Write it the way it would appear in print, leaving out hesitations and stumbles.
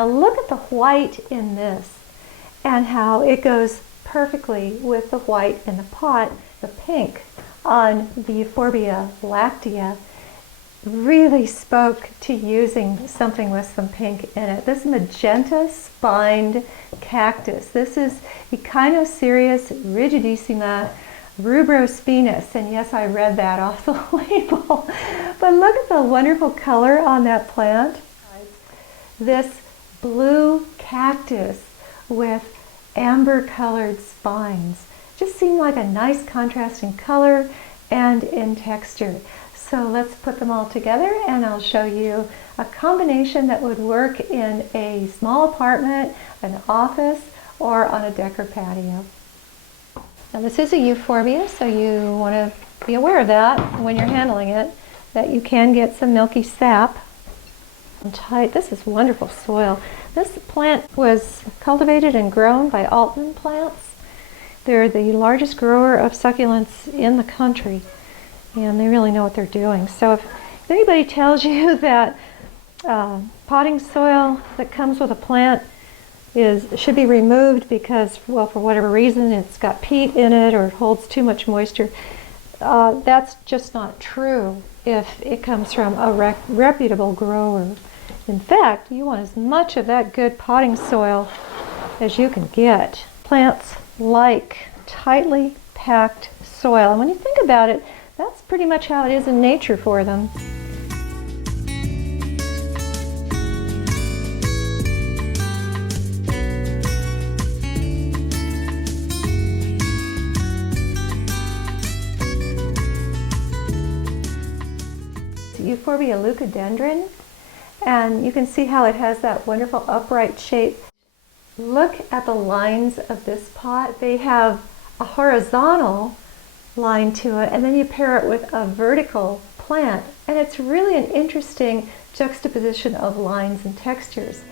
Now look at the white in this and how it goes perfectly with the white in the pot. The pink on the Euphorbia lactea really spoke to using something with some pink in it. This magenta spined cactus. This is Echinocereus rigidissima rubrospinus, and yes, I read that off the label. But look at the wonderful color on that plant. This blue cactus with amber colored spines just seemed like a nice contrast in color and in texture. So let's put them all together and I'll show you a combination that would work in a small apartment, an office, or on a deck or patio. Now this is a euphorbia, so you want to be aware of that when you're handling it, that you can get some milky sap. Tight. This is wonderful soil. This plant was cultivated and grown by Altman Plants. They're the largest grower of succulents in the country, and they really know what they're doing. So if anybody tells you that potting soil that comes with a plant should be removed because, well, for whatever reason, it's got peat in it or it holds too much moisture, that's just not true if it comes from a reputable grower. In fact, you want as much of that good potting soil as you can get. Plants like tightly packed soil, and when you think about it, that's pretty much how it is in nature for them. Euphorbia leucodendron, and you can see how it has that wonderful upright shape. Look at the lines of this pot. They have a horizontal line to it, and then you pair it with a vertical plant, and it's really an interesting juxtaposition of lines and textures.